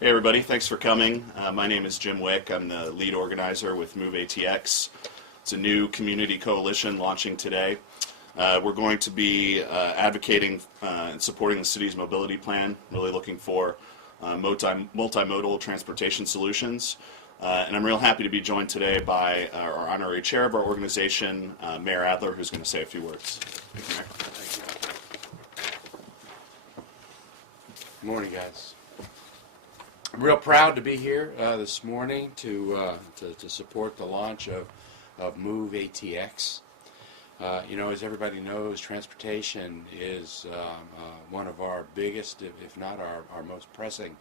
Hey everybody, thanks for coming. My name is Jim Wick. I'm the lead organizer with MoveATX. It's a new community coalition launching today. We're going to be advocating and supporting the city's mobility plan, really looking for multimodal transportation solutions. And I'm real happy to be joined today by our honorary chair of our organization, Mayor Adler, who's going to say a few words. Thank you, Mayor. Thank you. Good morning, guys. I'm real proud to be here this morning to support the launch of MoveATX. As everybody knows, transportation is one of our biggest, if not our most pressing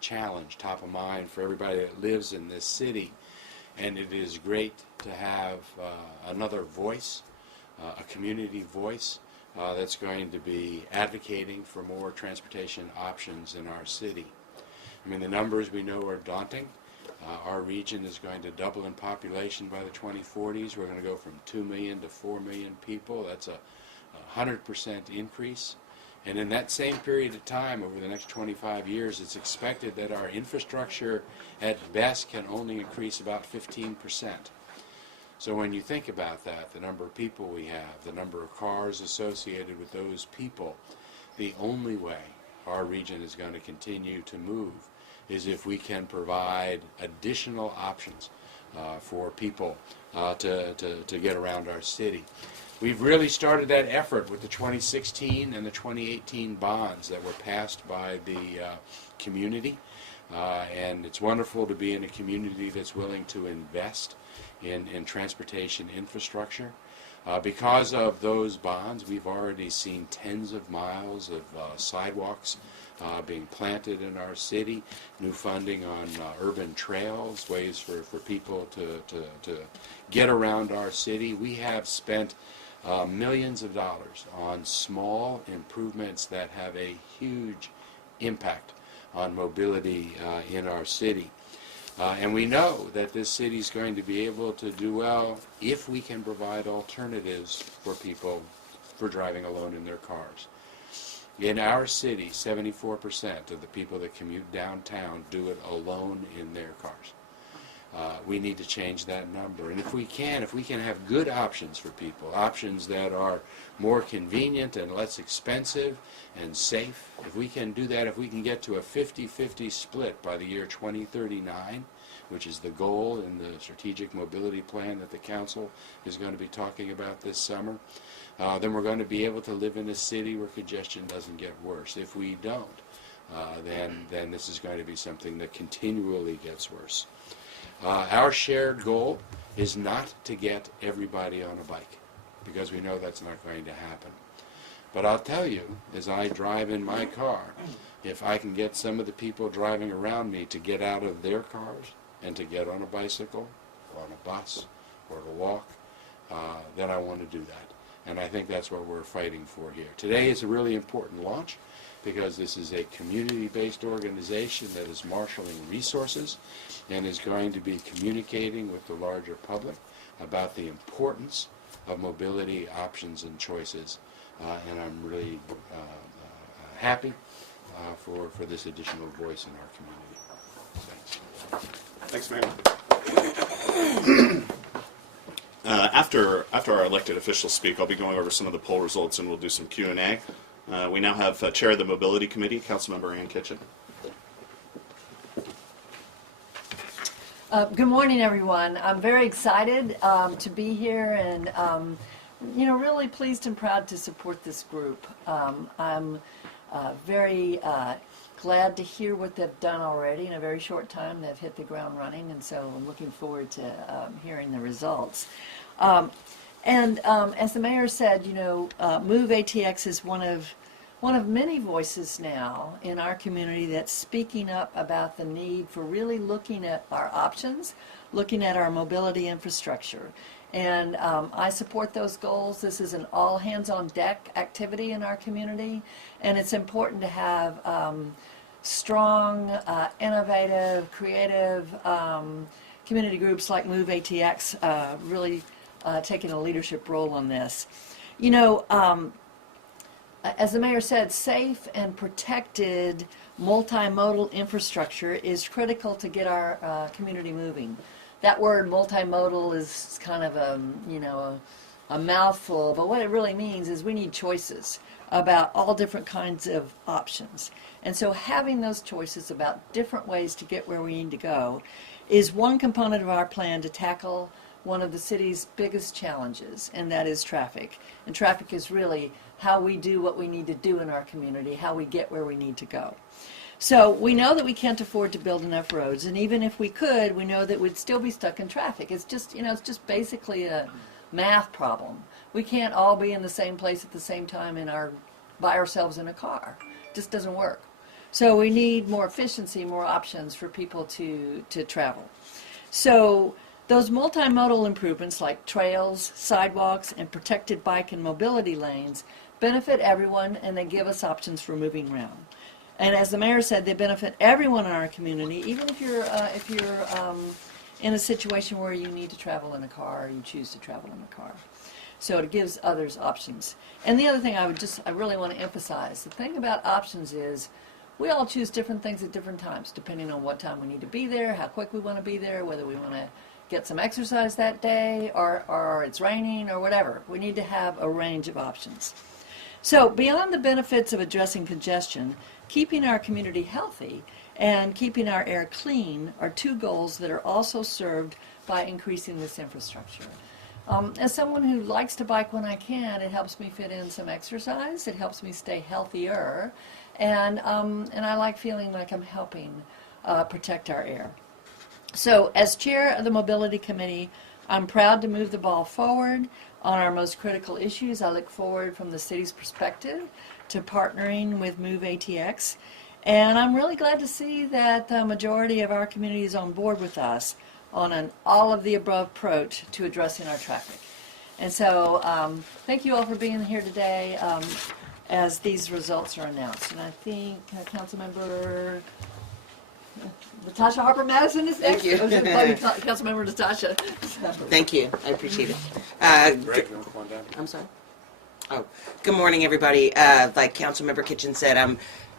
challenge, top of mind for everybody that lives in this city. And it is great to have another voice, a community voice, that's going to be advocating for more transportation options in our city. I mean, the numbers we know are daunting. Our region is going to double in population by the 2040s. We're going to go from 2 million to 4 million people. That's a 100% increase. And in that same period of time, over the next 25 years, it's expected that our infrastructure at best can only increase about 15%. So when you think about that, the number of people we have, the number of cars associated with those people, the only way our region is going to continue to move is if we can provide additional options for people to get around our city. We've really started that effort with the 2016 and the 2018 bonds that were passed by the community, and it's wonderful to be in a community that's willing to invest in transportation infrastructure. Because of those bonds, we've already seen tens of miles of sidewalks being planted in our city, new funding on urban trails, ways for people to get around our city. We have spent millions of dollars on small improvements that have a huge impact on mobility in our city. And we know that this city is going to be able to do well if we can provide alternatives for people for driving alone in their cars. In our city, 74% of the people that commute downtown do it alone in their cars. We need to change that number. And if we can have good options for people, options that are more convenient and less expensive and safe, if we can do that, if we can get to a 50-50 split by the year 2039, which is the goal in the strategic mobility plan that the council is going to be talking about this summer, then we're going to be able to live in a city where congestion doesn't get worse. If we don't, then this is going to be something that continually gets worse. Our shared goal is not to get everybody on a bike, because we know that's not going to happen. But I'll tell you, as I drive in my car, if I can get some of the people driving around me to get out of their cars and to get on a bicycle or on a bus or to walk, then I want to do that. And I think that's what we're fighting for here. Today is a really important launch because this is a community-based organization that is marshaling resources and is going to be communicating with the larger public about the importance of mobility options and choices. And I'm really happy for this additional voice in our community. Thanks. Thanks, Mayor. After our elected officials speak, I'll be going over some of the poll results and we'll do some Q&A. We now have Chair of the Mobility Committee, Councilmember Ann Kitchen. Good morning, everyone. I'm very excited to be here and really pleased and proud to support this group. I'm very glad to hear what they've done already. In a very short time, they've hit the ground running, and so I'm looking forward to hearing the results. As the mayor said, MoveATX is one of many voices now in our community that's speaking up about the need for really looking at our options, looking at our mobility infrastructure. And I support those goals. This is an all hands on deck activity in our community, and it's important to have strong, innovative, creative community groups like MoveATX really taking a leadership role on this. As the mayor said, safe and protected multimodal infrastructure is critical to get our community moving. That word multimodal is kind of a mouthful, but what it really means is we need choices about all different kinds of options. And so having those choices about different ways to get where we need to go is one component of our plan to tackle one of the city's biggest challenges, and that is traffic. And traffic is really how we do what we need to do in our community, how we get where we need to go. So we know that we can't afford to build enough roads, and even if we could, we know that we'd still be stuck in traffic. It's just, it's just basically a math problem. We can't all be in the same place at the same time by ourselves in a car. It just doesn't work. So we need more efficiency, more options for people to travel. So those multimodal improvements like trails, sidewalks, and protected bike and mobility lanes benefit everyone, and they give us options for moving around. And as the mayor said, they benefit everyone in our community, even if you're in a situation where you need to travel in a car or you choose to travel in a car. So it gives others options. And the other thing I really want to emphasize, the thing about options is we all choose different things at different times, depending on what time we need to be there, how quick we want to be there, whether we want to get some exercise that day, or it's raining, or whatever. We need to have a range of options. So beyond the benefits of addressing congestion, keeping our community healthy and keeping our air clean are two goals that are also served by increasing this infrastructure. As someone who likes to bike when I can, it helps me fit in some exercise, it helps me stay healthier, and I like feeling like I'm helping protect our air. So as chair of the Mobility Committee, I'm proud to move the ball forward on our most critical issues. I look forward from the city's perspective to partnering with MoveATX, and I'm really glad to see that the majority of our community is on board with us on an all-of-the-above approach to addressing our traffic. And so thank you all for being here today as these results are announced. And I think Councilmember Natasha Harper-Madison is next. Thank you. Councilmember Natasha. Thank you. I appreciate it. Greg, you want to come on down? I'm sorry. Oh, good morning, everybody. Like Councilmember Kitchen said, I'm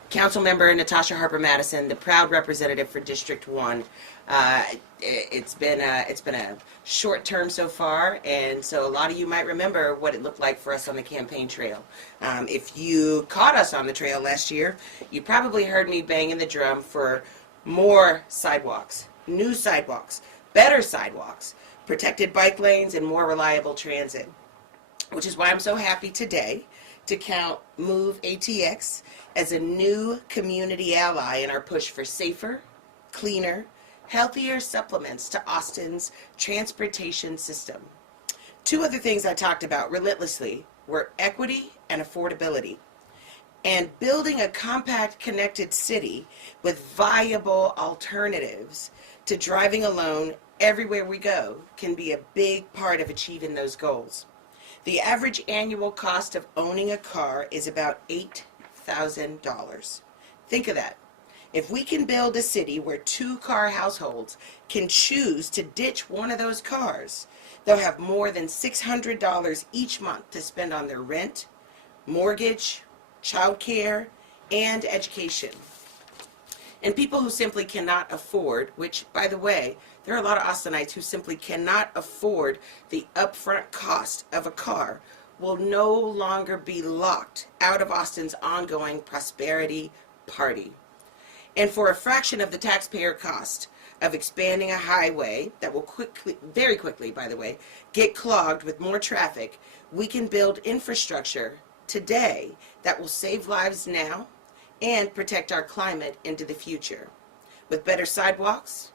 Councilmember Natasha Harper-Madison, the proud representative for District 1. It's been a short term so far, and so a lot of you might remember what it looked like for us on the campaign trail. If you caught us on the trail last year, you probably heard me banging the drum for more sidewalks, new sidewalks, better sidewalks, protected bike lanes, and more reliable transit. Which is why I'm so happy today to count MoveATX as a new community ally in our push for safer, cleaner, healthier supplements to Austin's transportation system. Two other things I talked about relentlessly were equity and affordability. And building a compact, connected city with viable alternatives to driving alone everywhere we go can be a big part of achieving those goals. The average annual cost of owning a car is about $8,000. Think of that. If we can build a city where two-car households can choose to ditch one of those cars, they'll have more than $600 each month to spend on their rent, mortgage, childcare, and education. And people who simply cannot afford, which, by the way, there are a lot of Austinites who simply cannot afford the upfront cost of a car, will no longer be locked out of Austin's ongoing prosperity party. And for a fraction of the taxpayer cost of expanding a highway that will very quickly, by the way, get clogged with more traffic, we can build infrastructure today that will save lives now and protect our climate into the future. With better sidewalks,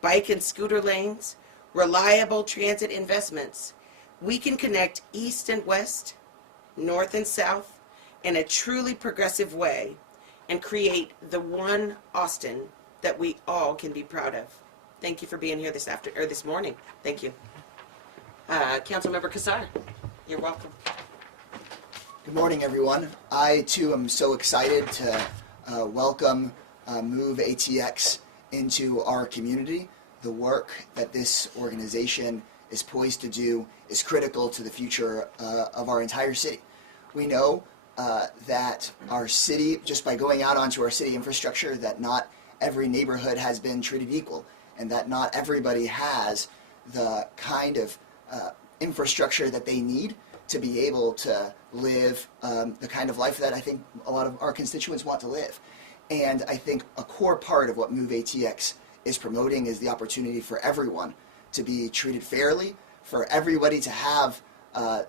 bike and scooter lanes, reliable transit investments, we can connect east and west, north and south in a truly progressive way and create the one Austin that we all can be proud of. Thank you for being here this morning. Thank you. Councilmember Kassar, you're welcome. Good morning, everyone. I, too, am so excited to welcome MoveATX into our community. The work that this organization is poised to do is critical to the future of our entire city. We know that our city, just by going out onto our city infrastructure, that not every neighborhood has been treated equal, and that not everybody has the kind of infrastructure that they need to be able to live the kind of life that I think a lot of our constituents want to live. And I think a core part of what MoveATX is promoting is the opportunity for everyone to be treated fairly, for everybody to have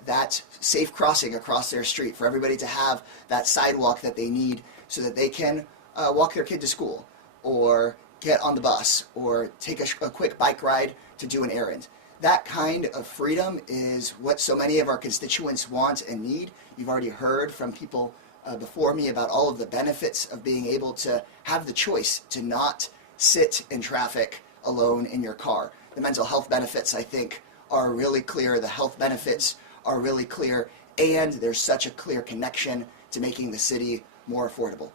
that safe crossing across their street, for everybody to have that sidewalk that they need so that they can walk their kid to school, or get on the bus, or take a quick bike ride to do an errand. That kind of freedom is what so many of our constituents want and need. You've already heard from people before me about all of the benefits of being able to have the choice to not sit in traffic alone in your car. The mental health benefits, I think, are really clear. The health benefits are really clear, and there's such a clear connection to making the city more affordable.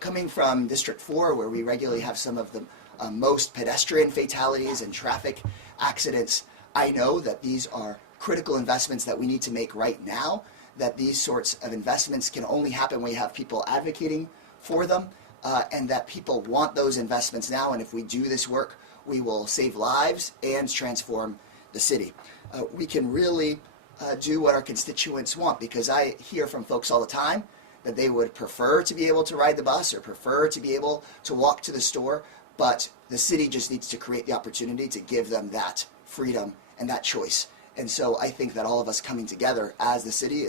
Coming from District 4, where we regularly have some of the most pedestrian fatalities and traffic accidents, I know that these are critical investments that we need to make right now, that these sorts of investments can only happen when you have people advocating for them, and that people want those investments now, and if we do this work, we will save lives and transform the city. We can really do what our constituents want, because I hear from folks all the time that they would prefer to be able to ride the bus or prefer to be able to walk to the store, but the city just needs to create the opportunity to give them that freedom and that choice. And so I think that all of us coming together as the city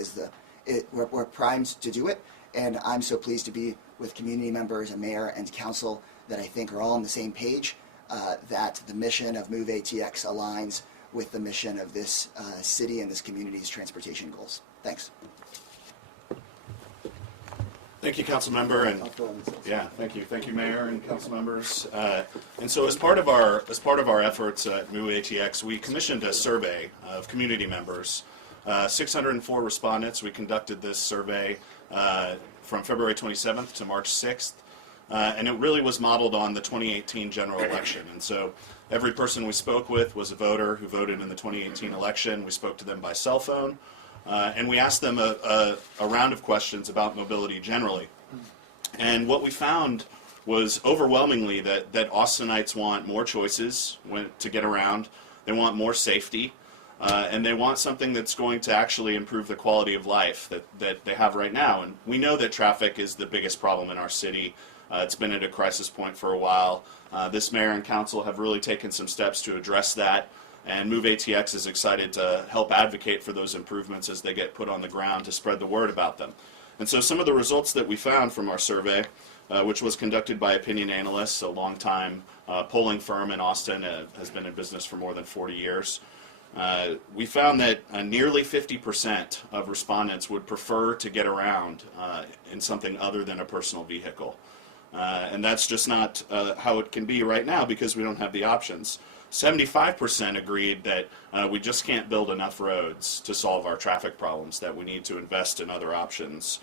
we're primed to do it, and I'm so pleased to be with community members and mayor and council that I think are all on the same page, that the mission of MoveATX aligns with the mission of this city and this community's transportation goals. Thanks. Thank you, council member, and yeah, thank you, mayor and council members. And so, as part of our efforts at MoveATX, we commissioned a survey of community members. 604 respondents. We conducted this survey from February 27th to March 6th, and it really was modeled on the 2018 general election. And so, every person we spoke with was a voter who voted in the 2018 election. We spoke to them by cell phone. And we asked them a round of questions about mobility generally. And what we found was overwhelmingly that Austinites want more choices to get around. They want more safety. And they want something that's going to actually improve the quality of life that they have right now. And we know that traffic is the biggest problem in our city. It's been at a crisis point for a while. This mayor and council have really taken some steps to address that. And MoveATX is excited to help advocate for those improvements as they get put on the ground to spread the word about them. And so some of the results that we found from our survey, which was conducted by Opinion Analysts, a longtime polling firm in Austin, has been in business for more than 40 years, we found that nearly 50% of respondents would prefer to get around in something other than a personal vehicle. And that's just not how it can be right now, because we don't have the options. 75% agreed that we just can't build enough roads to solve our traffic problems, that we need to invest in other options.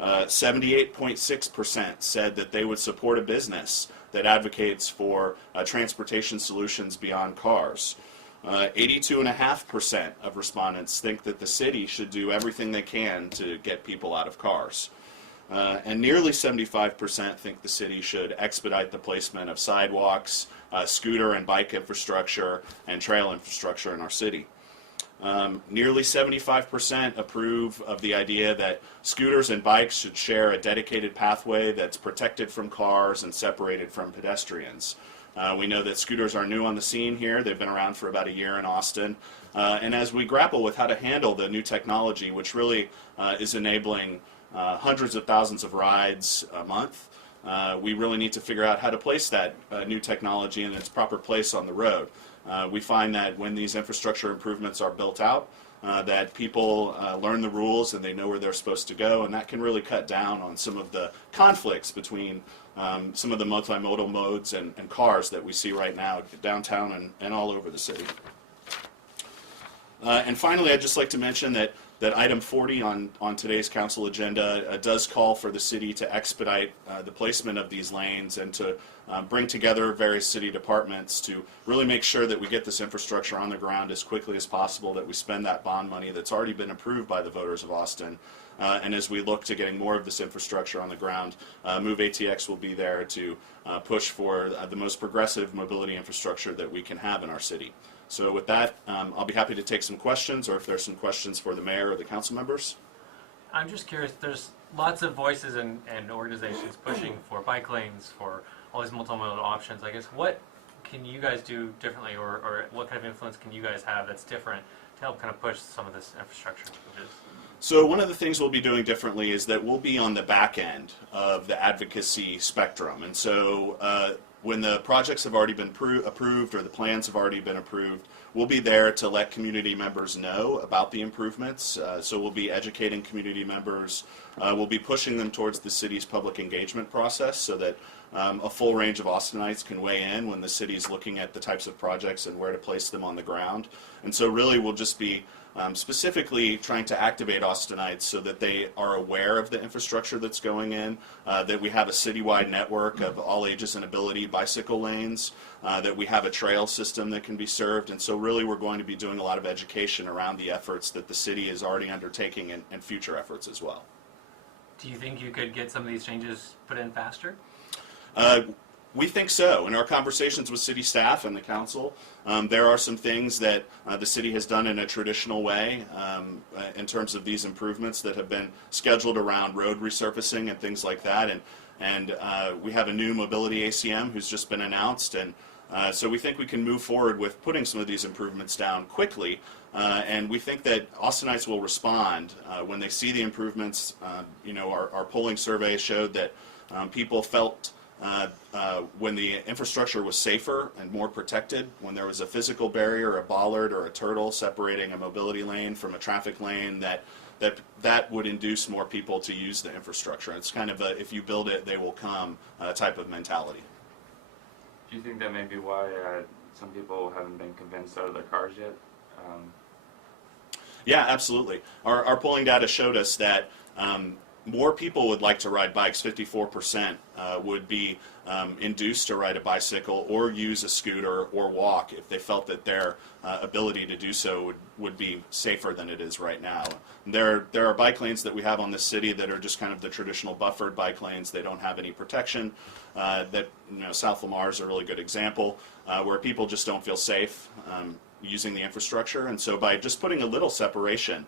78.6% said that they would support a business that advocates for transportation solutions beyond cars. 82.5% of respondents think that the city should do everything they can to get people out of cars. And nearly 75% think the city should expedite the placement of sidewalks, scooter and bike infrastructure, and trail infrastructure in our city. Nearly 75% approve of the idea that scooters and bikes should share a dedicated pathway that's protected from cars and separated from pedestrians. We know that scooters are new on the scene here. They've been around for about a year in Austin. And as we grapple with how to handle the new technology, which really is enabling hundreds of thousands of rides a month, we really need to figure out how to place that new technology in its proper place on the road. We find that when these infrastructure improvements are built out, that people learn the rules and they know where they're supposed to go, and that can really cut down on some of the conflicts between some of the multimodal modes and cars that we see right now downtown and all over the city. And finally, I'd just like to mention that that item 40 on today's council agenda does call for the city to expedite the placement of these lanes and to bring together various city departments to really make sure that we get this infrastructure on the ground as quickly as possible, that we spend that bond money that's already been approved by the voters of Austin. And as we look to getting more of this infrastructure on the ground, MoveATX will be there to push for the most progressive mobility infrastructure that we can have in our city. So with that, I'll be happy to take some questions, or if there's some questions for the mayor or the council members. I'm just curious, there's lots of voices and organizations pushing for bike lanes, for all these multimodal options. I guess what can you guys do differently, or what kind of influence can you guys have that's different to help kind of push some of this infrastructure? So one of the things we'll be doing differently is that we'll be on the back end of the advocacy spectrum. And so when the projects have already been approved or the plans have already been approved, we'll be there to let community members know about the improvements. So we'll be educating community members. We'll be pushing them towards the city's public engagement process so that a full range of Austinites can weigh in when the city's looking at the types of projects and where to place them on the ground. And so really we'll just be specifically trying to activate Austinites so that they are aware of the infrastructure that's going in, that we have a citywide network of all ages and ability bicycle lanes, that we have a trail system that can be served. And so really we're going to be doing a lot of education around the efforts that the city is already undertaking and future efforts as well. Do you think you could get some of these changes put in faster? We think so. In our conversations with city staff and the council, there are some things that the city has done in a traditional way in terms of these improvements that have been scheduled around road resurfacing and things like that. And we have a new mobility ACM who's just been announced. And so we think we can move forward with putting some of these improvements down quickly. And we think that Austinites will respond when they see the improvements. Our polling survey showed that people felt when the infrastructure was safer and more protected, when there was a physical barrier, a bollard or a turtle separating a mobility lane from a traffic lane, that would induce more people to use the infrastructure. It's kind of a if you build it, they will come type of mentality. Do you think that may be why some people haven't been convinced out of their cars yet? Yeah, absolutely. Our polling data showed us that more people would like to ride bikes. 54% would be induced to ride a bicycle or use a scooter or walk if they felt that their ability to do so would be safer than it is right now. There are bike lanes that we have on this city that are just kind of the traditional buffered bike lanes. They don't have any protection. South Lamar is a really good example where people just don't feel safe using the infrastructure. And so by just putting a little separation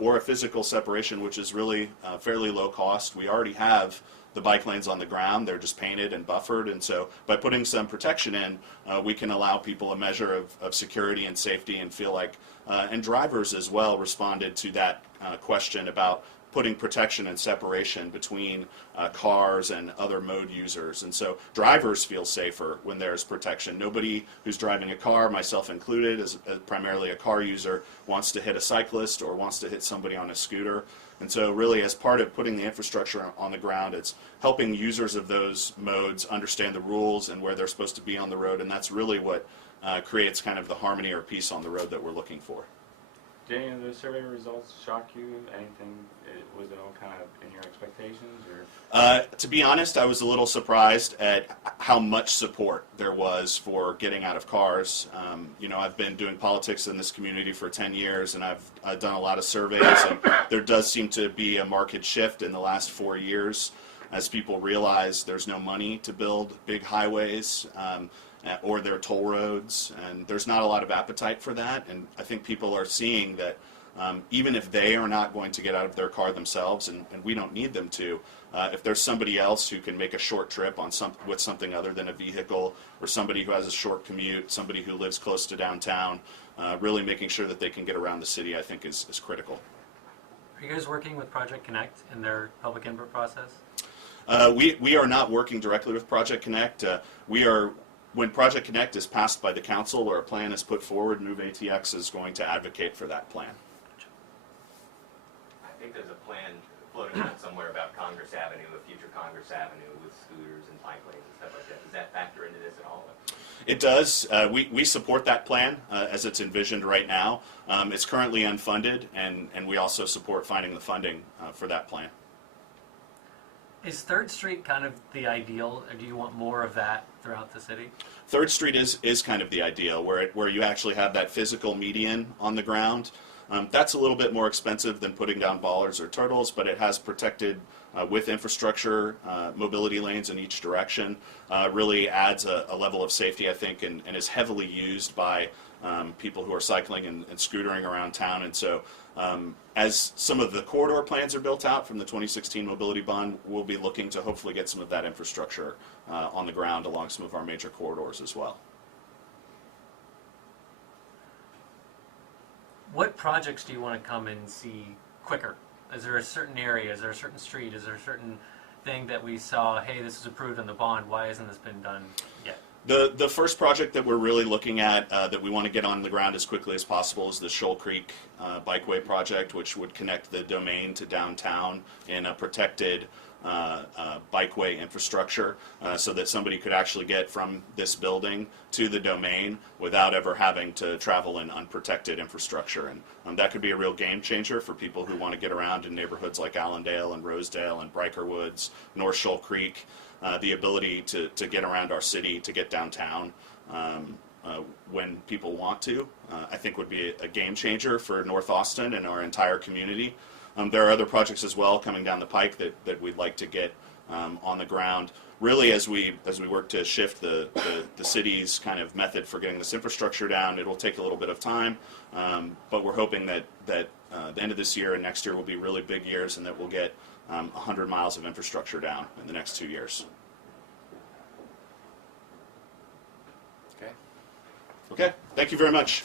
or a physical separation, which is really fairly low cost, we already have the bike lanes on the ground. They're just painted and buffered. And so by putting some protection in, we can allow people a measure of security and safety and feel like, and drivers as well responded to that question about putting protection and separation between cars and other mode users. And so drivers feel safer when there's protection. Nobody who's driving a car, myself included, as primarily a car user, wants to hit a cyclist or wants to hit somebody on a scooter. And so really as part of putting the infrastructure on the ground, it's helping users of those modes understand the rules and where they're supposed to be on the road. And that's really what creates kind of the harmony or peace on the road that we're looking for. Did any of the survey results shock you? Anything, was it all kind of in your expectations? Or? To be honest, I was a little surprised at how much support there was for getting out of cars. I've been doing politics in this community for 10 years, and I've done a lot of surveys, and there does seem to be a market shift in the last 4 years as people realize there's no money to build big highways. Or their toll roads, and there's not a lot of appetite for that. And I think people are seeing that even if they are not going to get out of their car themselves, and we don't need them to, if there's somebody else who can make a short trip with something other than a vehicle, or somebody who has a short commute, somebody who lives close to downtown, really making sure that they can get around the city, I think is critical. Are you guys working with Project Connect in their public input process? We are not working directly with Project Connect. When Project Connect is passed by the council or a plan is put forward, MoveATX is going to advocate for that plan. I think there's a plan floating around somewhere about Congress Avenue, a future Congress Avenue with scooters and bike lanes and stuff like that. Does that factor into this at all? It does. We support that plan as it's envisioned right now. It's currently unfunded, and we also support finding the funding for that plan. Is 3rd Street kind of the ideal, or do you want more of that throughout the city? 3rd Street is kind of the ideal, where you actually have that physical median on the ground. That's a little bit more expensive than putting down bollards or turtles, but it has protected with infrastructure, mobility lanes in each direction. Really adds a level of safety, I think, and is heavily used by people who are cycling and scootering around town. And so as some of the corridor plans are built out from the 2016 Mobility Bond, we'll be looking to hopefully get some of that infrastructure on the ground along some of our major corridors as well. What projects do you want to come and see quicker? Is there a certain area, is there a certain street, is there a certain thing that we saw, hey, this is approved in the bond, why hasn't this been done yet? The first project that we're really looking at that we want to get on the ground as quickly as possible is the Shoal Creek Bikeway project, which would connect the domain to downtown in a protected bikeway infrastructure so that somebody could actually get from this building to the domain without ever having to travel in unprotected infrastructure. And that could be a real game changer for people who want to get around in neighborhoods like Allendale and Rosedale and Briker Woods, North Shoal Creek. The ability to get around our city, to get downtown when people want to, I think would be a game changer for North Austin and our entire community. There are other projects as well coming down the pike that we'd like to get on the ground. Really, as we work to shift the city's kind of method for getting this infrastructure down, it will take a little bit of time, but we're hoping that the end of this year and next year will be really big years, and that we'll get 100 miles of infrastructure down in the next 2 years. Okay. Okay, thank you very much.